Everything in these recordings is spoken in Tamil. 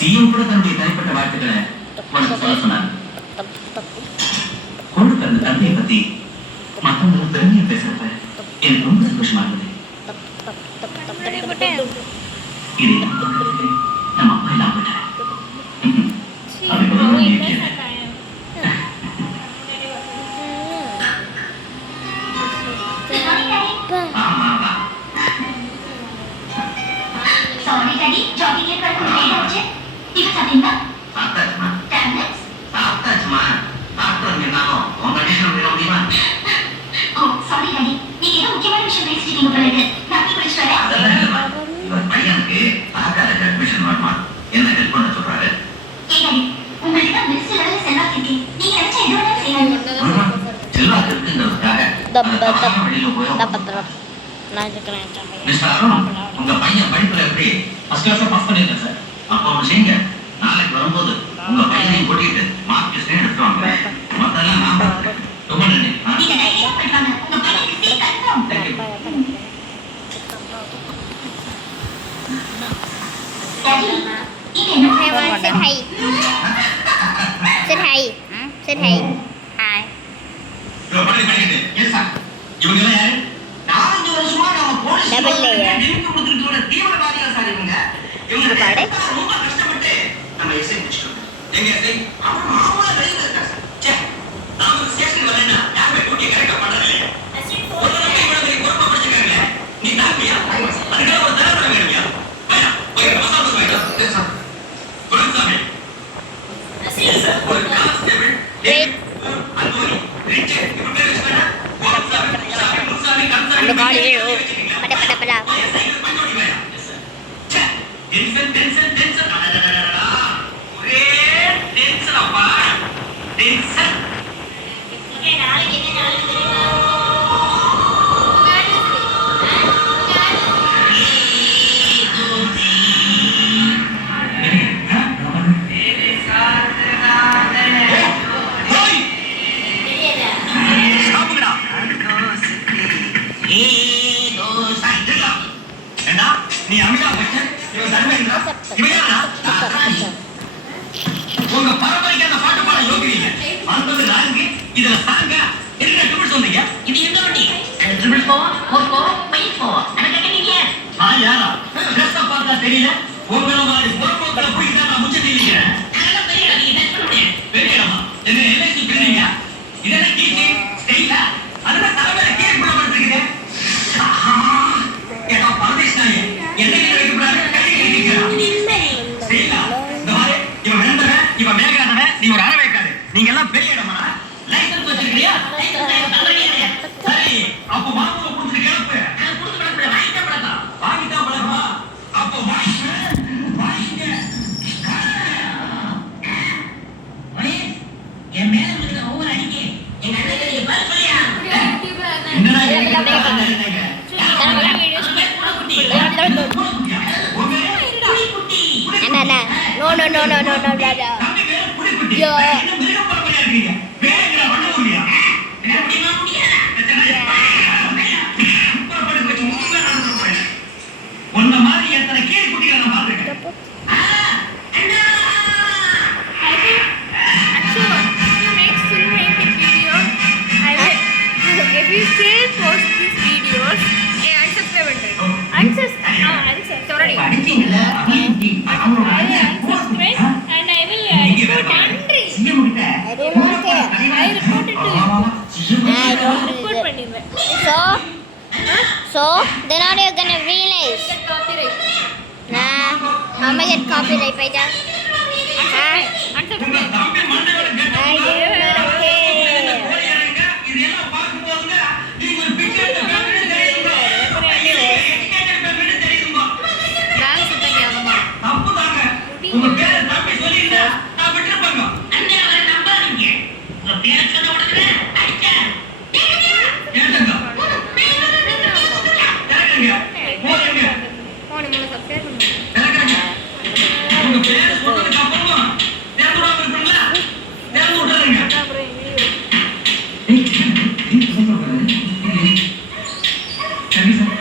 சிஎம் கூட தன்னுடைய தனிப்பட்ட வாழ்த்துக்களை சொல்ல சொன்னார். கொண்டு பிறந்த தந்தையை பத்தி மற்றவங்களுக்கு பெருமையை பேசுறப்ப எனக்கு ரொம்ப சந்தோஷமா இருந்தது. இது நம்ம அப்பா எல்லாம் போயிட்டாரு. உங்க பையன் படிப்புல எப்படி ஃபர்ஸ்ட் கிளாஸ் பாஸ் பண்ணிருக்கேன் சார். அப்போ ஒன்று செய்யுங்க, நாளைக்கு வரும்போது உங்க பையனையும் கூட்டிட்டு மார்க் டெஸ்ட் எடுத்துவாங்க. மொத்தம் நான் ரொம்ப நன்றி. இவங்க யாரு? நாலஞ்சு வருஷமா நம்ம போலீஸ் தீவிரவாதிகள் சார். இவங்க ரொம்ப கஷ்டப்பட்டு நம்ம எஸ்ஐ முடிச்சிட்டோம். எங்க எஸ்ஐ அவன் மாமா வெளியில இருக்கா சார். சே, நாம ஸ்டேஷன் வரேன்னா யாருமே கூட்டி கரெக்டா பண்றது இல்லையா? ஒரு நாளைக்கு இவ்வளவு பெரிய பொறுப்பை படிச்சுக்காங்க. நீ தாப்பியா? அதுக்கெல்லாம் ஒரு தரப்பட வேணுமியா? போய் மசாலா போயிட்டோம் சார். குருசாமி ஒரு கான்ஸ்டேபிள் அன்போனி ரிச்சர்ட் இப்ப பேர் வச்சுக்கோங்க. அந்த காலியோ பட பட பட டென்ஷன் டென்ஷன் டென்ஷன் அடடடடடா ஒரே டென்ஷன் அப்பா டென்ஷன். ஓகே, நாளைக்கு என்ன நாள் தெரியுமா? நீ அமிதா பச்சன் இவன் தர்மேந்திரா உங்க பரம்பரைக்கு அந்த பாட்டு பாட யோகினீங்க. வந்தது நான்கு, இதுல சாங்க என்ன ட்ரிபிள் சொன்னீங்க? இது எந்த வண்டி? ட்ரிபிள் போவா பைக் போவா நீங்க யாரா? ட்ரெஸ் பார்த்தா தெரியல. உங்களை மாதிரி பொறுப்போக்களை போய் தான் நான் முச்சத்தை இருக்கிறேன். பெரிய இடமா என்ன எல்ஐசி பெரியீங்க? இதெல்லாம் டீச்சிங் ஸ்டைலா? அதெல்லாம் தலைமையில கீழே கூட படுத்துருக்கீங்க. ஏன்னா பரதேஷ் நாயே என்ன வைக்கப்படாது இவன் மேகாதவன், நீ ஒரு அற வைக்காது. நீங்க எல்லாம் பெரிய இடமா? லைசன்ஸ் வச்சிருக்கியா? சரி, அப்ப மாமூல கொடுத்துட்டு கிளப்பு. வாங்கிட்டா பழக்கமா? அப்போ வாங்கிங்க. என் மேல இருக்கிற ஒவ்வொரு அடிக்கு எங்க அண்ணன் பதில் சொல்லியா? என்னடா உன்ன மாதிரி எத்தனை கீழ் குட்டிகளை நான் பார்த்துருக்கேன். guys. Nah, Mama get copyright by that. உங்க தம்பி மண்டையோட கெட்ட I do not care. போயிடுறீங்க. இதெல்லாம் பார்க்கும்போதுங்க நீங்க ஒரு பிச்சை எடுத்த ஃபேமிலி தெரியுமா? எஜுகேட்டட் ஃபேமிலி தெரியுமா? தப்புதாங்க. உங்க பேரை தம்பி சொல்லியிருந்தா நான் விட்டுருப்பாங்க. அண்ணே அவரை நம்பாதீங்க. உங்க பேரை சொன்ன உடனே அடிச்சா. கேளுங்க. கேளுங்க. போடுங்க. கேளுங்க. உங்க பேரை சொன்னதுக்கு அப்புறமா தேர்ந்து விடாம இருப்பீங்களா? தேர்ந்து விட்டுறீங்க. சரி sir.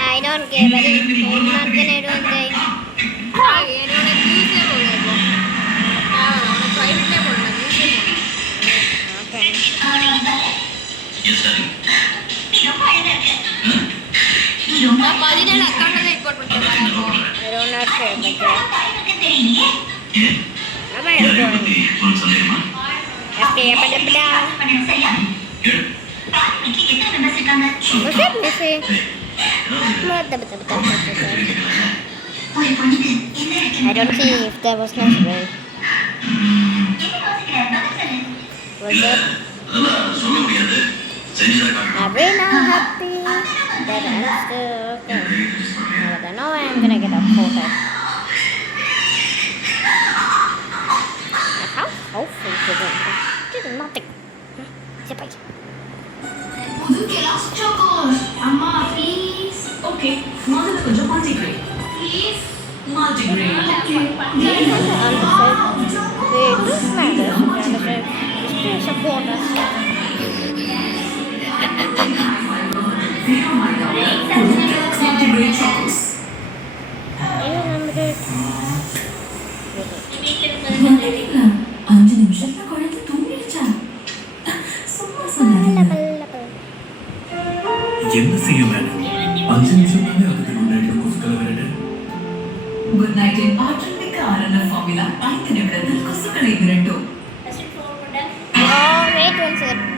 I don't care, but I'm not gonna do anything. Okay. I do not care, but apa yang itu? Okay, apa dah? Betul sih. Betul. I don't see if that was necessary. Was it? I'm really not happy that I'm still okay. But I know I'm gonna get a photo. How hopeful to them? Did nothing. Siapa aja? Budu kelas cokos. Amma, please. Okay, முதல்ல கொஞ்சம் multigrain. Please. Multigrain. Okay. Wait, this matters. Just support us. Multigrain chocos. அஞ்சு நிமிஷத்துல குழந்தை தூங்கிடுச்சா? சும்மா சொன்னாங்க. என்ன செய்ய மேடம் 5 நிமிஷம் தானே அதுக்கு முன்னாடி கொசுக்களை விரட்டு குட் நைட்டின் ஆற்றல் மிக்க ஆரம்ப ஃபார்முலா 5 நிமிடத்தில் கொசுக்களை விரட்டும். Oh, wait one second.